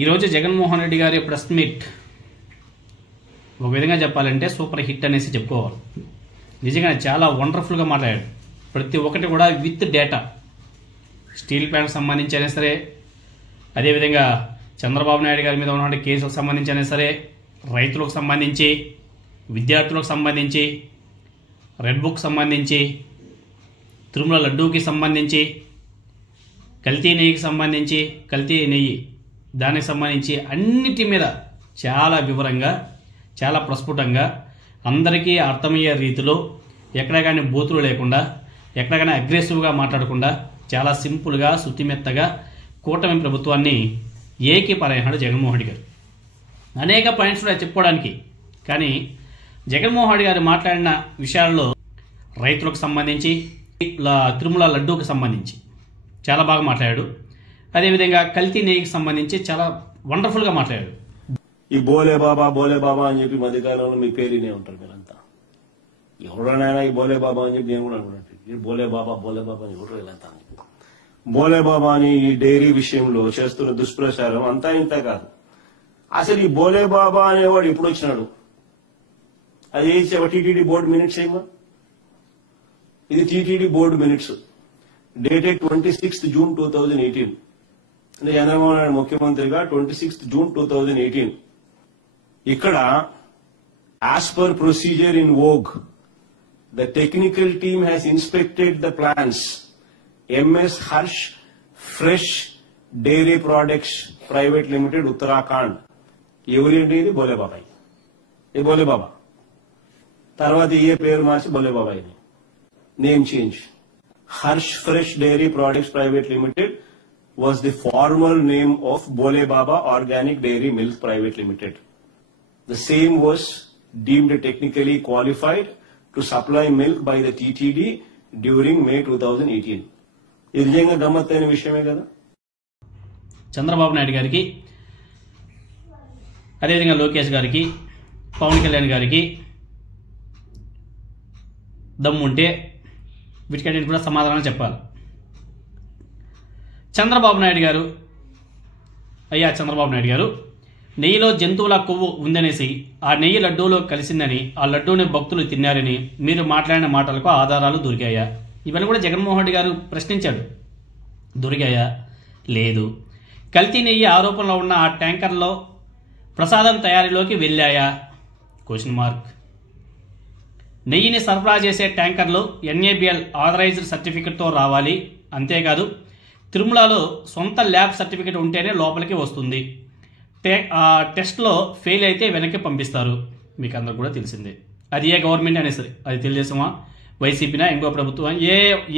ఈరోజు జగన్మోహన్ రెడ్డి గారి press meet ఒక విధంగా చెప్పాలంటే సూపర్ హిట్ అనేసి చెప్పుకోవాలి. నిజంగా చాలా వండర్ఫుల్గా మాట్లాడాడు. ప్రతి ఒక్కటి కూడా విత్ డేటా, స్టీల్ ప్లాంట్ సంబంధించి అయినా సరే, అదేవిధంగా చంద్రబాబు నాయుడు గారి మీద ఉన్న కేసులకు సంబంధించి అయినా సరే, రైతులకు సంబంధించి, విద్యార్థులకు సంబంధించి, రెడ్ బుక్ సంబంధించి, తిరుమల లడ్డూకి సంబంధించి, కల్తీ నెయ్యికి సంబంధించి, కల్తీ నెయ్యి దానికి సంబంధించి అన్నిటి మీద చాలా వివరంగా, చాలా ప్రస్ఫుటంగా, అందరికీ అర్థమయ్యే రీతిలో, ఎక్కడ కానీ బూతులు లేకుండా, ఎక్కడ కానీ అగ్రెసివ్గా మాట్లాడకుండా, చాలా సింపుల్గా, శుతిమెత్తగా కూటమి ప్రభుత్వాన్ని ఏకీపరైనాడు జగన్మోహన్ రెడ్డి గారు. అనేక పాయింట్స్ కూడా చెప్పుకోవడానికి, కానీ జగన్మోహన్ రెడ్డి గారు మాట్లాడిన విషయాల్లో రైతులకు సంబంధించి, తిరుమల లడ్డూకి సంబంధించి చాలా బాగా మాట్లాడాడు. అదేవిధంగా కల్తీ నెయ్యికి సంబంధించి చాలా వండర్ఫుల్గా మాట్లాడాడు. ఈ బోలే బాబా అని చెప్పి మధ్యకాలంలో మీ పేరునే ఉంటారు మీరంతా. ఎవరైనా ఈ బోలే బాబా అని చెప్పి నేను కూడా అనుకున్నట్టు బోలే బాబా అని ఎవరు వెళ్తా. బోలే బాబా అని ఈ డైరీ విషయంలో చేస్తున్న దుష్ప్రచారం అంతా ఇంత కాదు. అసలు ఈ బోలే బాబా అనేవాడు ఎప్పుడు వచ్చినాడు? అది టీటీడీ బోర్డు మినిట్స్ ఏమో. ఇది TTD board minutes dated 26th June 2018. Chandrababu Naidu ముఖ్యమంత్రిగా 26th June 2018. ఇక్కడ as per procedure in vogue, the technical team has inspected the plans. MS Harsh fresh dairy products private limited, Uttarakhand. ఎవరేంటి? ఇది బోలే బాబాయ్. ఇది బోలే బాబా. తర్వాత ఏ పేరు మార్చి బోలే బాబాయ్ name change. Harsh Fresh Dairy Products Private Limited was the former name of Bole Baba Organic Dairy Milk Private Limited. The same was deemed technically qualified to supply milk by the TTD during May 2018. ఇది నిజంగా గమ్మత్తైన విషయమే కదా. చంద్రబాబు నాయుడు గారికి, అదేవిధంగా లోకేష్ గారికి, పవన్ కళ్యాణ్ గారికి దమ్ముంటే వీటికన్నింటి కూడా సమాధానం చెప్పాలి. చంద్రబాబు నాయుడు గారు, అయ్యా చంద్రబాబు నాయుడు గారు, నెయ్యిలో జంతువుల కొవ్వు ఉందనేసి, ఆ నెయ్యి లడ్డూలో కలిసిందని, ఆ లడ్డూని భక్తులు తిన్నారని మీరు మాట్లాడిన మాటలకు ఆధారాలు దొరికాయా? ఇవన్నీ కూడా జగన్మోహన్ రెడ్డి గారు ప్రశ్నించాడు. దొరికాయా? లేదు. కల్తీ నెయ్యి ఆరోపణలో ఉన్న ఆ ట్యాంకర్లో ప్రసాదం తయారీలోకి వెళ్ళాయా? Question mark. నెయ్యిని సరఫరా చేసే ట్యాంకర్లు NABL ఆథరైజ్డ్ సర్టిఫికెట్తో రావాలి. అంతేకాదు తిరుమలలో సొంత ల్యాబ్ సర్టిఫికెట్ ఉంటేనే లోపలికి వస్తుంది. టెస్ట్లో ఫెయిల్ అయితే వెనక్కి పంపిస్తారు. మీకు అందరూ కూడా తెలిసిందే. అది ఏ గవర్నమెంట్ అయినా సరే, అది తెలుగుదేశమా, వైసీపీనా, ఇంకో ప్రభుత్వం,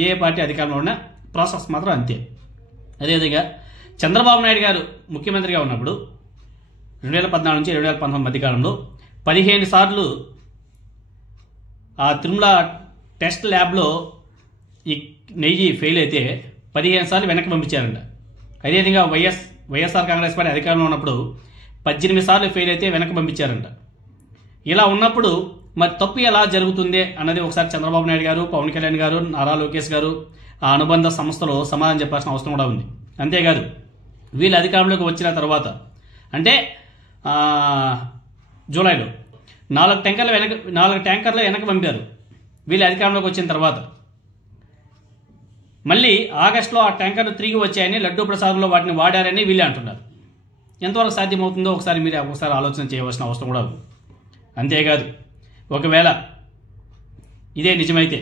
ఏ పార్టీ అధికారంలో ఉన్న ప్రాసెస్ మాత్రం అంతే. అదేవిధంగా చంద్రబాబు నాయుడు గారు ముఖ్యమంత్రిగా ఉన్నప్పుడు 2014 నుంచి 2019 మధ్యకాలంలో 15 సార్లు ఆ తిరుమల టెస్ట్ ల్యాబ్లో ఈ నెయ్యి ఫెయిల్ అయితే 15 సార్లు వెనక్కి పంపించారంట. అదేవిధంగా వైఎస్ఆర్ కాంగ్రెస్ పార్టీ అధికారంలో ఉన్నప్పుడు 18 సార్లు ఫెయిల్ అయితే వెనక్కి పంపించారంట. ఇలా ఉన్నప్పుడు మరి తప్పు ఎలా జరుగుతుంది అన్నది ఒకసారి చంద్రబాబు నాయుడు గారు, పవన్ కళ్యాణ్ గారు, నారా లోకేష్ గారు ఆ అనుబంధ సంస్థలో సమాధానం చెప్పాల్సిన అవసరం కూడా ఉంది. అంతేకాదు వీళ్ళు అధికారంలోకి వచ్చిన తర్వాత, అంటే జూలైలో 4 ట్యాంకర్లు వెనక్కి పంపారు వీళ్ళు అధికారంలోకి వచ్చిన తర్వాత. మళ్ళీ ఆగస్టులో ఆ ట్యాంకర్లు తిరిగి వచ్చాయని, లడ్డూ ప్రసాదంలో వాటిని వాడారని వీళ్ళే అంటున్నారు. ఎంతవరకు సాధ్యమవుతుందో ఒకసారి ఆలోచన చేయవలసిన అవసరం కూడా ఉంది. అంతేకాదు ఒకవేళ ఇదే నిజమైతే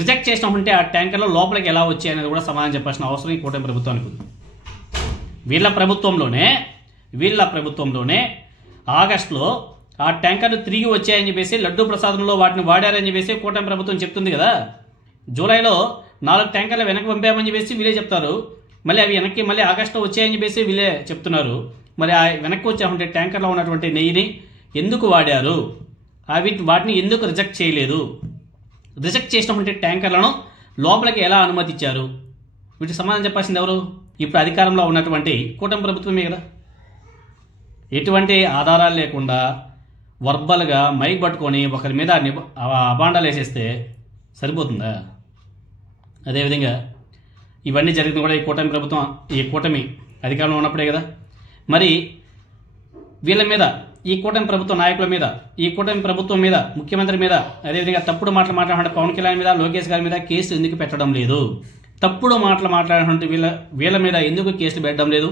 రిజెక్ట్ చేసిన ఉంటే ఆ ట్యాంకర్లు లోపలికి ఎలా వచ్చాయనేది కూడా సమాధానం చెప్పాల్సిన అవసరం ఈ కూటమి ప్రభుత్వానికి ఉంది. వీళ్ళ ప్రభుత్వంలోనే ఆగస్టులో ఆ ట్యాంకర్లు తిరిగి వచ్చాయని చెప్పేసి, లడ్డూ ప్రసాదంలో వాటిని వాడారని చెప్పేసి కూటమి ప్రభుత్వం చెప్తుంది కదా. జూలైలో 4 ట్యాంకర్లు వెనక్కి పంపామని చెప్పేసి వీళ్ళే చెప్తారు. మళ్ళీ అవి వెనక్కి మళ్ళీ ఆగస్టులో వచ్చాయని చెప్పేసి వీళ్ళే చెప్తున్నారు. మరి ఆ వెనక్కి వచ్చే ట్యాంకర్లో ఉన్నటువంటి నెయ్యిని ఎందుకు వాడారు? వాటిని ఎందుకు రిజెక్ట్ చేయలేదు? రిజెక్ట్ చేసినటువంటి ట్యాంకర్లను లోపలికి ఎలా అనుమతించారు? వీటికి సమాధానం చెప్పాల్సింది ఎవరు? ఇప్పుడు అధికారంలో ఉన్నటువంటి కూటమి ప్రభుత్వమే కదా. ఎటువంటి ఆధారాలు లేకుండా వర్బల్గా మైక్ పట్టుకొని ఒకరి మీద అబాండాలు వేసేస్తే సరిపోతుందా? అదేవిధంగా ఇవన్నీ జరిగింది కూడా ఈ కూటమి అధికారంలో ఉన్నప్పుడే కదా. మరి వీళ్ళ మీద, ఈ కూటమి ప్రభుత్వ నాయకుల మీద, ఈ కూటమి ప్రభుత్వం మీద, ముఖ్యమంత్రి మీద, అదేవిధంగా తప్పుడు మాటలు మాట్లాడే పవన్ కళ్యాణ్ మీద, లోకేష్ గారి మీద కేసులు ఎందుకు పెట్టడం లేదు? తప్పుడు మాటలు మాట్లాడినటువంటి వీళ్ళ మీద ఎందుకు కేసులు పెట్టడం లేదు?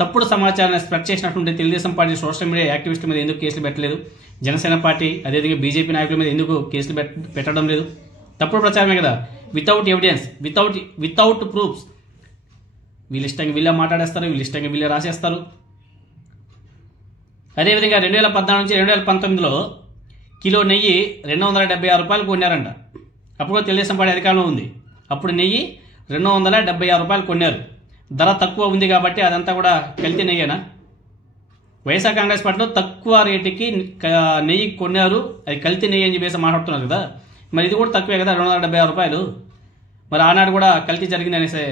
తప్పుడు సమాచారాన్ని స్ప్రెడ్ చేసినటువంటి తెలుగుదేశం పార్టీ సోషల్ మీడియా యాక్టివిస్టుల మీద ఎందుకు కేసులు పెట్టలేదు? జనసేన పార్టీ అదేవిధంగా బీజేపీ నాయకుల మీద ఎందుకు కేసులు పెట్టడం లేదు? తప్పుడు ప్రచారమే కదా, వితౌట్ ఎవిడెన్స్, వితౌట్ ప్రూఫ్స్. వీళ్ళు ఇష్టంగా వీళ్ళే మాట్లాడేస్తారు, వీళ్ళు ఇష్టంగా వీళ్ళే రాసేస్తారు. అదేవిధంగా 2014 నుంచి 2019లో కిలో నెయ్యి 276 రూపాయలు కొన్నారంట. అప్పుడు తెలుగుదేశం పార్టీ అధికారంలో ఉంది. అప్పుడు నెయ్యి 276 రూపాయలు కొన్నారు. ధర తక్కువ ఉంది కాబట్టి అదంతా కూడా కల్తీ నెయ్యేనా? వైఎస్ఆర్ కాంగ్రెస్ పార్టీలో తక్కువ రేటుకి నెయ్యి కొన్నారు, అది కల్తీ నెయ్యి అని చెప్పేసి మాట్లాడుతున్నారు కదా. మరి ఇది కూడా తక్కువే కదా, 276 రూపాయలు. మరి ఆనాడు కూడా కల్తీ జరిగింది అనేసి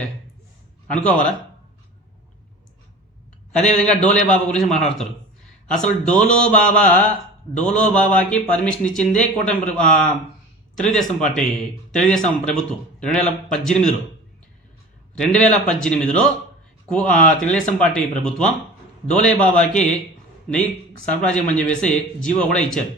అనుకోవాలా? అదేవిధంగా డోలే బాబా గురించి మాట్లాడతారు. అసలు డోలో బాబాకి పర్మిషన్ ఇచ్చిందే కూటమి తెలుగుదేశం ప్రభుత్వం 2018లో. 2018లో తెలుగుదేశం పార్టీ ప్రభుత్వం డోలే బాబాకి నెయ్యి సరఫరా చేయమని చెప్పేసి జీవో కూడా ఇచ్చారు.